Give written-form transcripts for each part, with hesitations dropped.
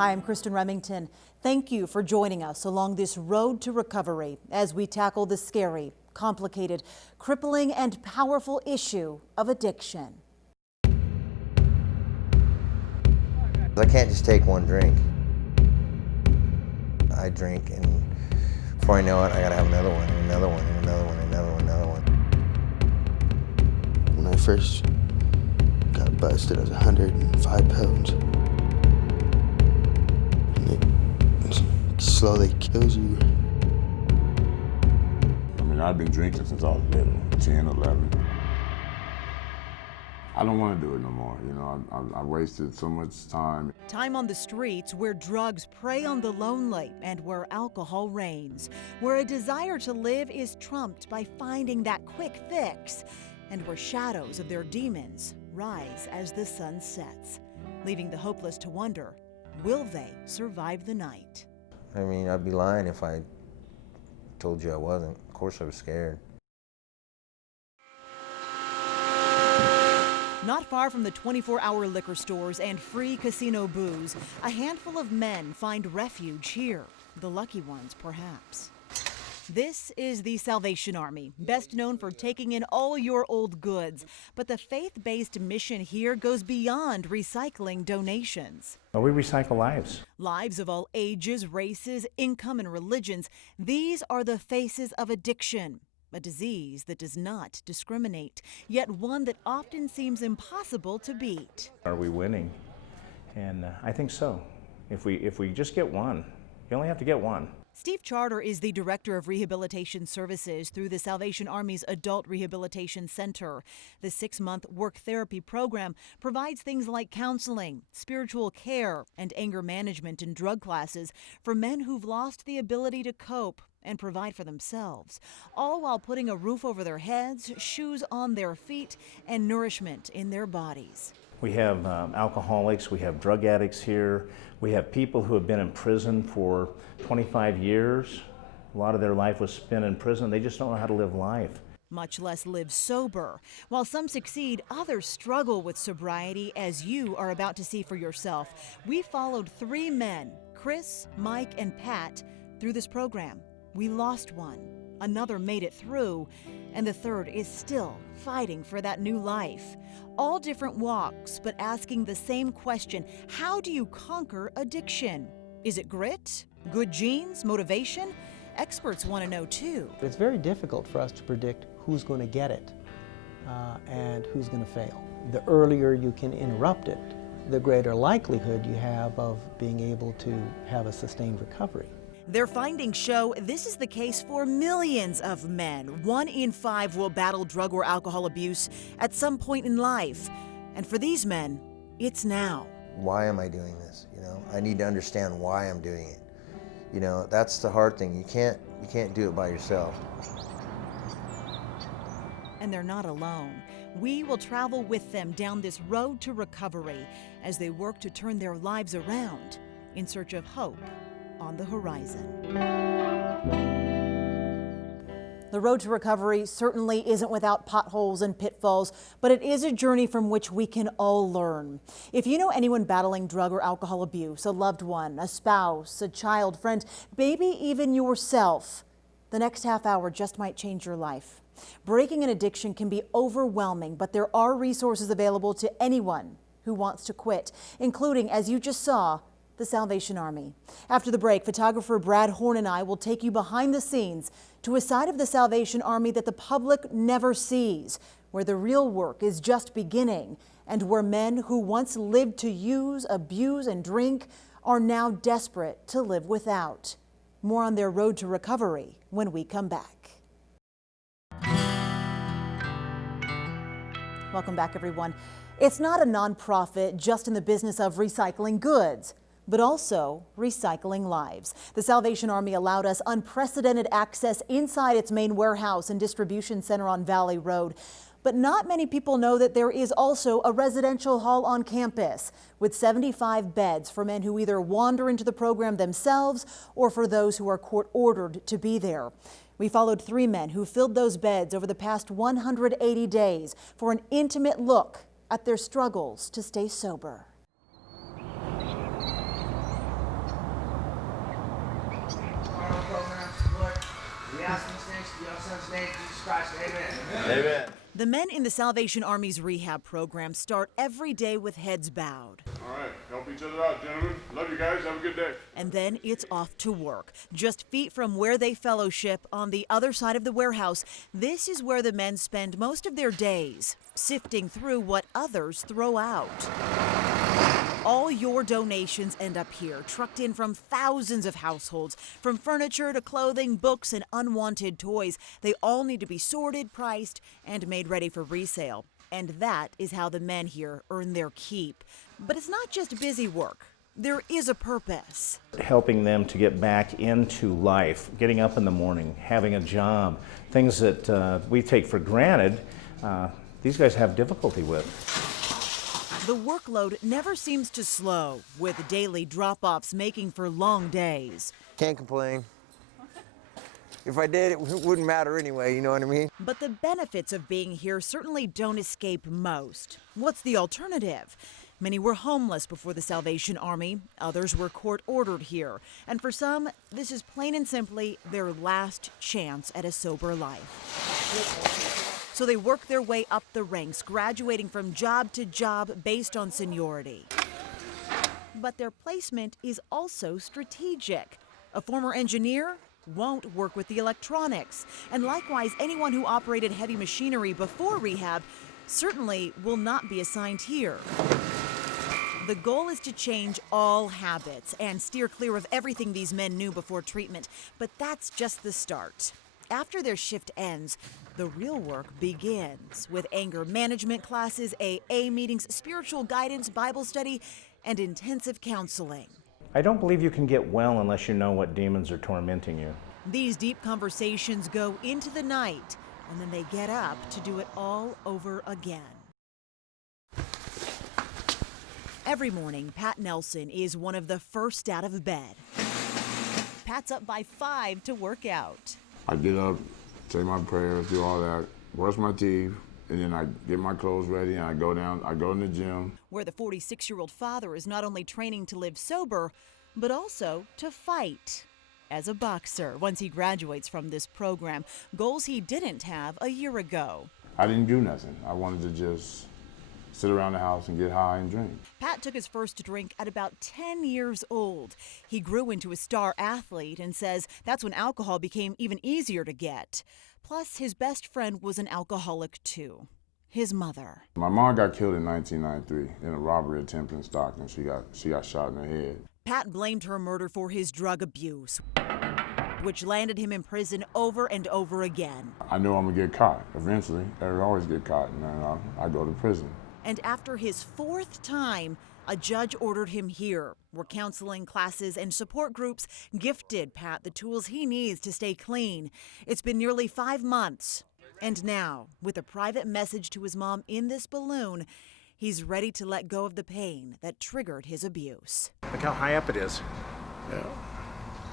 Hi, I'm Kristen Remington. Thank you for joining us along this road to recovery as we tackle the scary, complicated, crippling, and powerful issue of addiction. I can't just take one drink. I drink, and before I know it, I gotta have another one, and another one, and another one, and another one, another one. When I first got busted, I was 105 pounds. And it slowly kills you. I mean, I've been drinking since I was little, 10, 11. I don't want to do it no more. You know, I wasted so much time. Time on the streets where drugs prey on the lonely and where alcohol reigns, where a desire to live is trumped by finding that quick fix, and where shadows of their demons rise as the sun sets, leaving the hopeless to wonder, will they survive the night? I mean, I'd be lying if I told you I wasn't. Of course I was scared. Not far from the 24-hour liquor stores and free casino booze, a handful of men find refuge here, the lucky ones perhaps. This is the Salvation Army, best known for taking in all your old goods. But the faith-based mission here goes beyond recycling donations. We recycle lives. Lives of all ages, races, income, and religions. These are the faces of addiction. A disease that does not discriminate, yet one that often seems impossible to beat. Are we winning? And I think so. If we just get one, you only have to get one. Steve Charter is the Director of Rehabilitation Services through the Salvation Army's Adult Rehabilitation Center. The 6-month work therapy program provides things like counseling, spiritual care, and anger management and drug classes for men who've lost the ability to cope and provide for themselves, all while putting a roof over their heads, shoes on their feet, and nourishment in their bodies. We have alcoholics, we have drug addicts here, we have people who have been in prison for 25 years. A lot of their life was spent in prison. They just don't know how to live life. Much less live sober. While some succeed, others struggle with sobriety, as you are about to see for yourself. We followed 3 men, Chris, Mike, and Pat, through this program. We lost one, another made it through, and the third is still fighting for that new life. All different walks, but asking the same question: how do you conquer addiction? Is it grit, good genes, motivation? Experts want to know too. It's very difficult for us to predict who's going to get it and who's going to fail. The earlier you can interrupt it, the greater likelihood you have of being able to have a sustained recovery. Their findings show this is the case for millions of men. 1 in 5 will battle drug or alcohol abuse at some point in life. And for these men, it's now. Why am I doing this? You know, I need to understand why I'm doing it. You know, that's the hard thing. You can't do it by yourself. And they're not alone. We will travel with them down this road to recovery as they work to turn their lives around in search of hope on the horizon. The road to recovery certainly isn't without potholes and pitfalls, but it is a journey from which we can all learn. If you know anyone battling drug or alcohol abuse, a loved one, a spouse, a child, friend, maybe even yourself, the next half hour just might change your life. Breaking an addiction can be overwhelming, but there are resources available to anyone who wants to quit, including, as you just saw, the Salvation Army. After the break, photographer Brad Horn and I will take you behind the scenes to a side of the Salvation Army that the public never sees, where the real work is just beginning, and where men who once lived to use, abuse, and drink are now desperate to live without. More on their road to recovery when we come back. Welcome back, everyone. It's not a nonprofit just in the business of recycling goods, but also recycling lives. The Salvation Army allowed us unprecedented access inside its main warehouse and distribution center on Valley Road. But not many people know that there is also a residential hall on campus with 75 beds for men who either wander into the program themselves or for those who are court-ordered to be there. We followed 3 men who filled those beds over the past 180 days for an intimate look at their struggles to stay sober. name, Jesus Christ, amen. Amen. The men in the Salvation Army's rehab program start every day with heads bowed. All right, help each other out, gentlemen. Love you guys. Have a good day. And then it's off to work. Just feet from where they fellowship on the other side of the warehouse, this is where the men spend most of their days, sifting through what others throw out. All your donations end up here, trucked in from thousands of households. From furniture to clothing, books, and unwanted toys, they all need to be sorted, priced, and made ready for resale. And that is how the men here earn their keep. But it's not just busy work. There is a purpose. Helping them to get back into life, getting up in the morning, having a job, things that we take for granted, these guys have difficulty with. The workload never seems to slow, with daily drop-offs making for long days. Can't complain. If I did, it wouldn't matter anyway, you know what I mean? But the benefits of being here certainly don't escape most. What's the alternative? Many were homeless before the Salvation Army. Others were court-ordered here. And for some, this is plain and simply their last chance at a sober life. So they work their way up the ranks, graduating from job to job based on seniority. But their placement is also strategic. A former engineer won't work with the electronics. And likewise, anyone who operated heavy machinery before rehab certainly will not be assigned here. The goal is to change all habits and steer clear of everything these men knew before treatment. But that's just the start. After their shift ends, the real work begins with anger management classes, AA meetings, spiritual guidance, Bible study, and intensive counseling. I don't believe you can get well unless you know what demons are tormenting you. These deep conversations go into the night, and then they get up to do it all over again. Every morning, Pat Nelson is one of the first out of bed. Pat's up by 5 to work out. I get up, say my prayers, do all that, brush my teeth, and then I get my clothes ready and I go in the gym. Where the 46-year-old father is not only training to live sober, but also to fight. As a boxer, once he graduates from this program, goals he didn't have a year ago. I didn't do nothing. I wanted to just sit around the house and get high and drink. Pat took his first drink at about 10 years old. He grew into a star athlete and says that's when alcohol became even easier to get. Plus, his best friend was an alcoholic too, his mother. My mom got killed in 1993 in a robbery attempt in Stockton. She got shot in the head. Pat blamed her murder for his drug abuse, which landed him in prison over and over again. I knew I'm gonna get caught. Eventually, I would always get caught, and then I go to prison. And after his 4th time, a judge ordered him here, where counseling classes and support groups gifted Pat the tools he needs to stay clean. It's been nearly 5 months. And now, with a private message to his mom in this balloon, he's ready to let go of the pain that triggered his abuse. Look how high up it is. Yeah.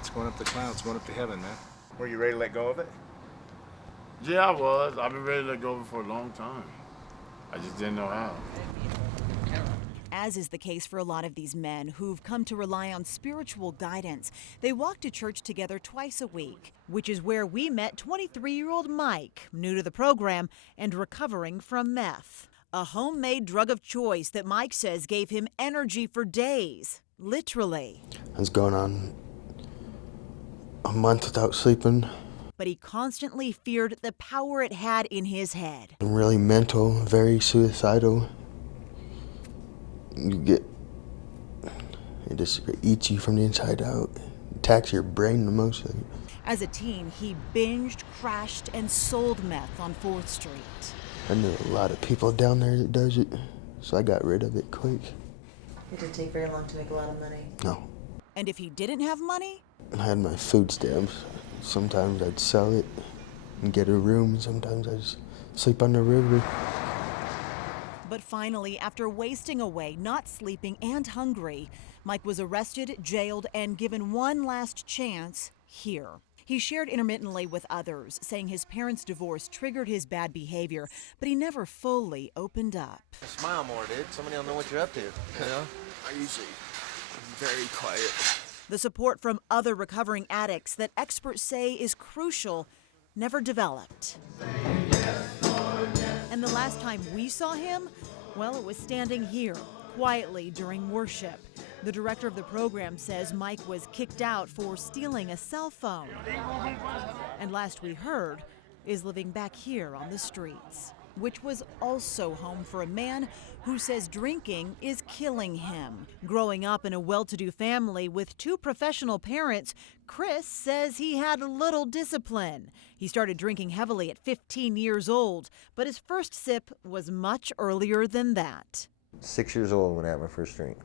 It's going up the clouds, going up to heaven, man. Were you ready to let go of it? Yeah, I was. I've been ready to let go of it for a long time. I just didn't know how. As is the case for a lot of these men who've come to rely on spiritual guidance, they walk to church together twice a week, which is where we met 23-year-old Mike, new to the program and recovering from meth. A homemade drug of choice that Mike says gave him energy for days, literally. I was going on a month without sleeping. But he constantly feared the power it had in his head. I'm really mental, very suicidal. It just eats you from the inside out. It attacks your brain the most. As a teen, he binged, crashed, and sold meth on 4th Street. I knew a lot of people down there that does it, so I got rid of it quick. It didn't take very long to make a lot of money. No. And if he didn't have money? I had my food stamps. Sometimes I'd sell it and get a room. Sometimes I'd just sleep on the river. But finally, after wasting away, not sleeping, and hungry, Mike was arrested, jailed, and given one last chance here. He shared intermittently with others, saying his parents' divorce triggered his bad behavior, but he never fully opened up. Smile more, dude. Somebody will know what you're up to, you know? I usually am very quiet. The support from other recovering addicts that experts say is crucial never developed. And the last time we saw him, well, it was standing here, quietly during worship. The director of the program says Mike was kicked out for stealing a cell phone. And last we heard, is living back here on the streets, which was also home for a man who says drinking is killing him. Growing up in a well-to-do family with 2 professional parents, Chris says he had little discipline. He started drinking heavily at 15 years old, but his first sip was much earlier than that. 6 years old when I had my first drink.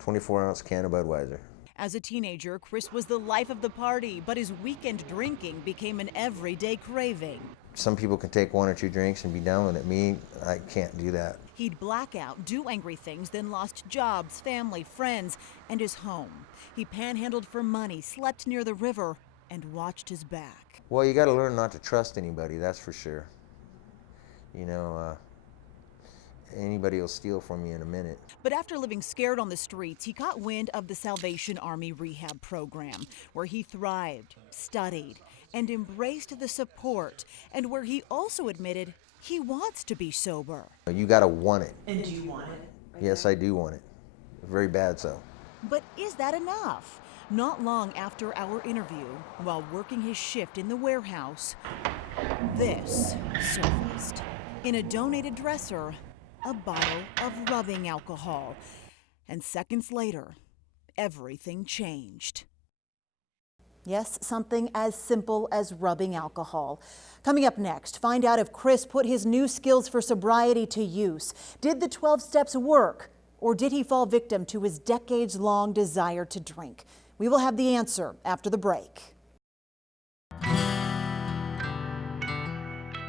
24-ounce can of Budweiser. As a teenager, Chris was the life of the party, but his weekend drinking became an everyday craving. Some people can take 1 or 2 drinks and be done with it. Me, I can't do that. He'd black out, do angry things, then lost jobs, family, friends, and his home. He panhandled for money, slept near the river, and watched his back. Well, you got to learn not to trust anybody, that's for sure. You know, anybody will steal from you in a minute. But after living scared on the streets, he caught wind of the Salvation Army rehab program, where he thrived, studied, and embraced the support, and where he also admitted he wants to be sober. You got to want it. And do you want it? Yes, I do want it. Very bad so. But is that enough? Not long after our interview, while working his shift in the warehouse, this surfaced. In a donated dresser, a bottle of rubbing alcohol. And seconds later, everything changed. Yes, something as simple as rubbing alcohol. Coming up next, find out if Chris put his new skills for sobriety to use. Did the 12 steps work? Or did he fall victim to his decades-long desire to drink? We will have the answer after the break.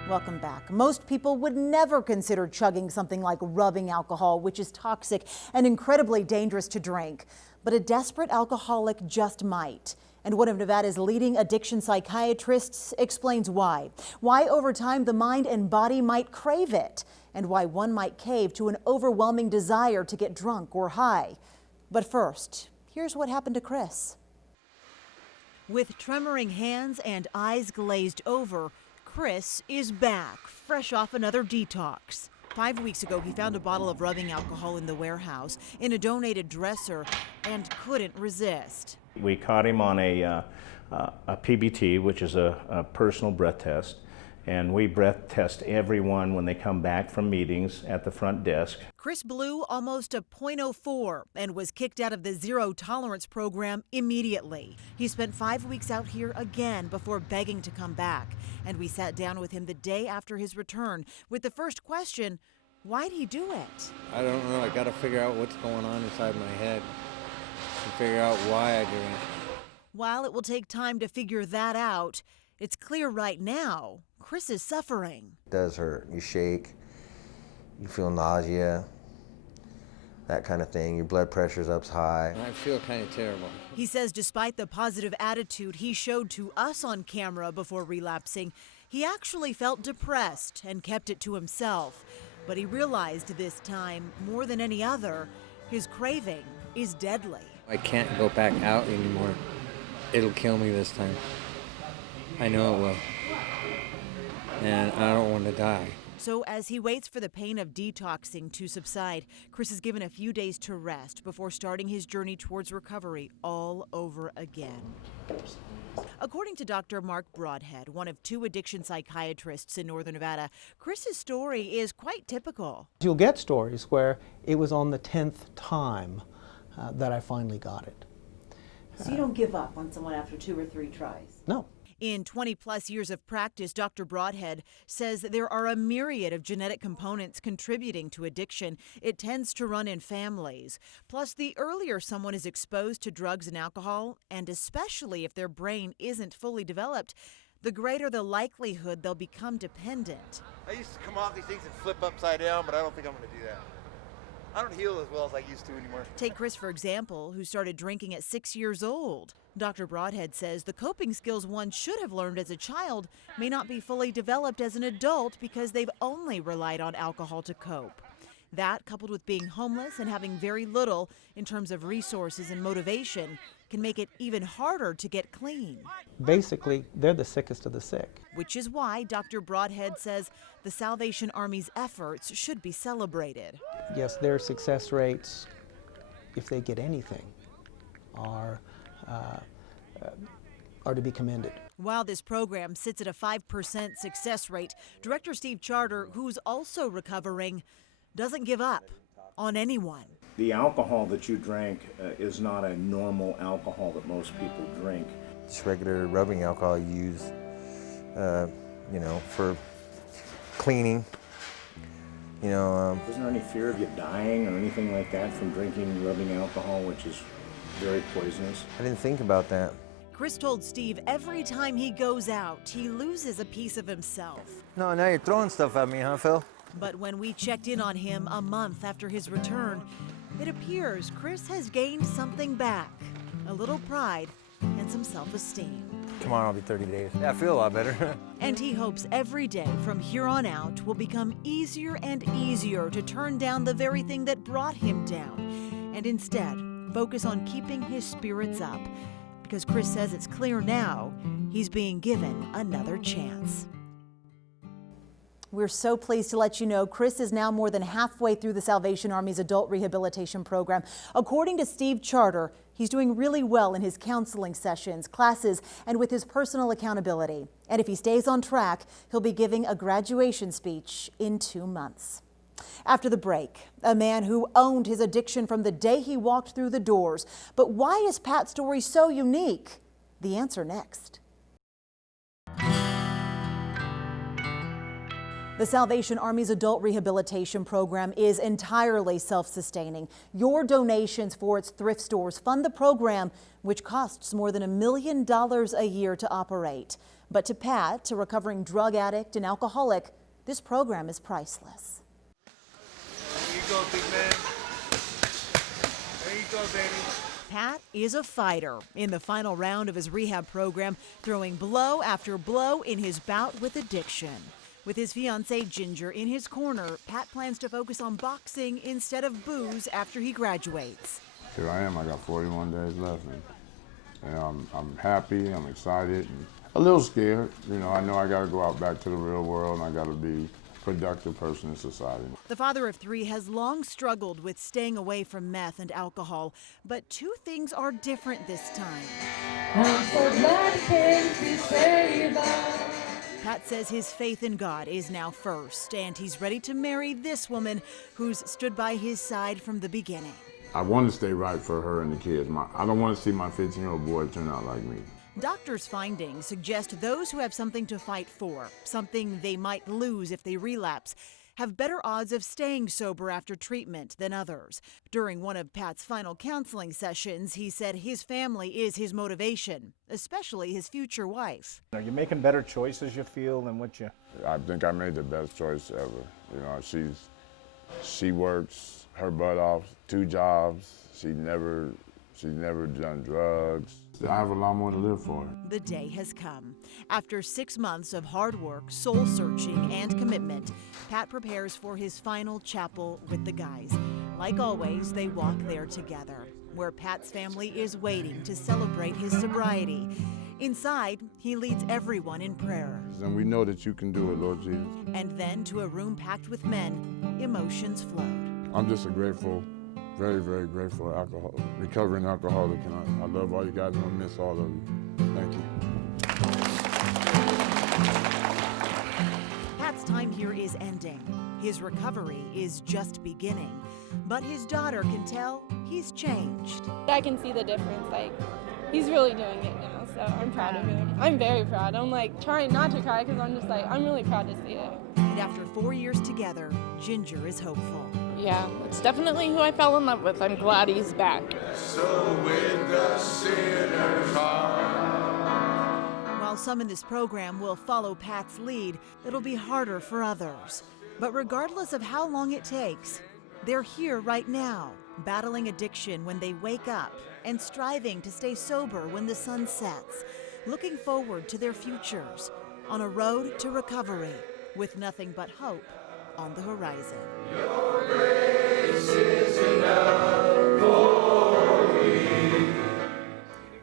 Welcome back. Most people would never consider chugging something like rubbing alcohol, which is toxic and incredibly dangerous to drink. But a desperate alcoholic just might. And one of Nevada's leading addiction psychiatrists explains why. Why over time the mind and body might crave it, and why one might cave to an overwhelming desire to get drunk or high. But first, here's what happened to Chris. With tremoring hands and eyes glazed over, Chris is back, fresh off another detox. 5 weeks ago, he found a bottle of rubbing alcohol in the warehouse in a donated dresser and couldn't resist. We caught him on a PBT, which is a personal breath test, and we breath test everyone when they come back from meetings at the front desk. Chris blew almost a .04 and was kicked out of the zero tolerance program immediately. He spent 5 weeks out here again before begging to come back, and we sat down with him the day after his return with the first question, why'd he do it? I don't know. I got to figure out what's going on inside my head and figure out why I do it. While it will take time to figure that out, it's clear right now Chris is suffering. It does hurt. You shake, you feel nausea, that kind of thing. Your blood pressure's up high. I feel kind of terrible. He says despite the positive attitude he showed to us on camera before relapsing, he actually felt depressed and kept it to himself. But he realized this time, more than any other, his craving is deadly. I can't go back out anymore. It'll kill me this time. I know it will. And I don't want to die. So as he waits for the pain of detoxing to subside, Chris is given a few days to rest before starting his journey towards recovery all over again. According to Dr. Mark Broadhead, one of 2 addiction psychiatrists in Northern Nevada, Chris's story is quite typical. You'll get stories where it was on the 10th time that I finally got it. So you don't give up on someone after 2 or 3 tries? No. In 20-plus years of practice, Dr. Broadhead says that there are a myriad of genetic components contributing to addiction. It tends to run in families. Plus, the earlier someone is exposed to drugs and alcohol, and especially if their brain isn't fully developed, the greater the likelihood they'll become dependent. I used to come off these things and flip upside down, but I don't think I'm going to do that. I don't heal as well as I used to anymore. Take Chris, for example, who started drinking at 6 years old. Dr. Broadhead says the coping skills one should have learned as a child may not be fully developed as an adult because they've only relied on alcohol to cope. That, coupled with being homeless and having very little in terms of resources and motivation, can make it even harder to get clean. Basically, they're the sickest of the sick. Which is why Dr. Broadhead says the Salvation Army's efforts should be celebrated. Yes, their success rates, if they get anything, are to be commended. While this program sits at a 5% success rate, Director Steve Charter, who's also recovering, doesn't give up on anyone. The alcohol that you drank is not a normal alcohol that most people drink. Just regular rubbing alcohol you use, for cleaning. Isn't there any fear of you dying or anything like that from drinking rubbing alcohol, which is very poisonous? I didn't think about that. Chris told Steve every time he goes out, he loses a piece of himself. No, now you're throwing stuff at me, huh, Phil? But when we checked in on him a month after his return, it appears Chris has gained something back. A little pride and some self-esteem. Tomorrow I'll be 30 days. Yeah, I feel a lot better. And he hopes every day from here on out will become easier and easier to turn down the very thing that brought him down, and instead focus on keeping his spirits up. Because Chris says it's clear now he's being given another chance. We're so pleased to let you know Chris is now more than halfway through the Salvation Army's adult rehabilitation program. According to Steve Charter, he's doing really well in his counseling sessions, classes, and with his personal accountability. And if he stays on track, he'll be giving a graduation speech in 2 months. After the break, a man who owned his addiction from the day he walked through the doors. But why is Pat's story so unique? The answer next. The Salvation Army's adult rehabilitation program is entirely self-sustaining. Your donations for its thrift stores fund the program, which costs more than $1 million a year to operate. But to Pat, a recovering drug addict and alcoholic, this program is priceless. There you go, big man. There you go, baby. Pat is a fighter in the final round of his rehab program, throwing blow after blow in his bout with addiction. With his fiancée Ginger in his corner, Pat plans to focus on boxing instead of booze after he graduates. Here I am, I got 41 days left, and I'm happy, I'm excited, and a little scared. I know I gotta go out back to the real world, and I gotta be a productive person in society. The father of 3 has long struggled with staying away from meth and alcohol, but 2 things are different this time. I'm so glad he came to save us. Pat says his faith in God is now first, and he's ready to marry this woman who's stood by his side from the beginning. I want to stay right for her and the kids. I don't want to see my 15-year-old boy turn out like me. Doctors' findings suggest those who have something to fight for, something they might lose if they relapse, have better odds of staying sober after treatment than others. During one of Pat's final counseling sessions, he said his family is his motivation, especially his future wife. Are you making better choices, you feel, than what you... I think I made the best choice ever. She works her butt off, 2 jobs. She's never done drugs. I have a lot more to live for. The day has come. After 6 months of hard work, soul searching, and commitment, Pat prepares for his final chapel with the guys. Like always, they walk there together, where Pat's family is waiting to celebrate his sobriety. Inside, he leads everyone in prayer. And we know that you can do it, Lord Jesus. And then to a room packed with men, emotions flowed. I'm just a grateful, very, very grateful recovering alcoholic, and I love all you guys, and I miss all of you. Thank you. Pat's time here is ending. His recovery is just beginning. But his daughter can tell he's changed. I can see the difference. He's really doing it now, so I'm proud of him. I'm very proud. I'm trying not to cry because I'm just I'm really proud to see it. And after 4 years together, Ginger is hopeful. Yeah, it's definitely who I fell in love with. I'm glad he's back. So with the sinner's heart. While some in this program will follow Pat's lead, it'll be harder for others. But regardless of how long it takes, they're here right now, battling addiction when they wake up and striving to stay sober when the sun sets, looking forward to their futures on a road to recovery with nothing but hope on the horizon. Your grace is enough for me.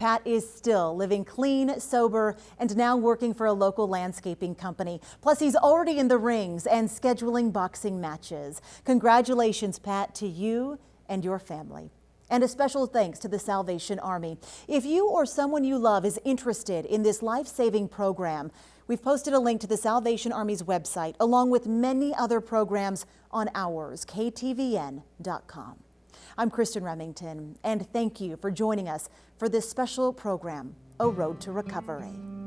Pat is still living clean, sober, and now working for a local landscaping company. Plus, he's already in the rings and scheduling boxing matches. Congratulations, Pat, to you and your family. And a special thanks to the Salvation Army. If you or someone you love is interested in this life-saving program, we've posted a link to the Salvation Army's website, along with many other programs on ours, KTVN.com. I'm Kristen Remington, and thank you for joining us for this special program, A Road to Recovery.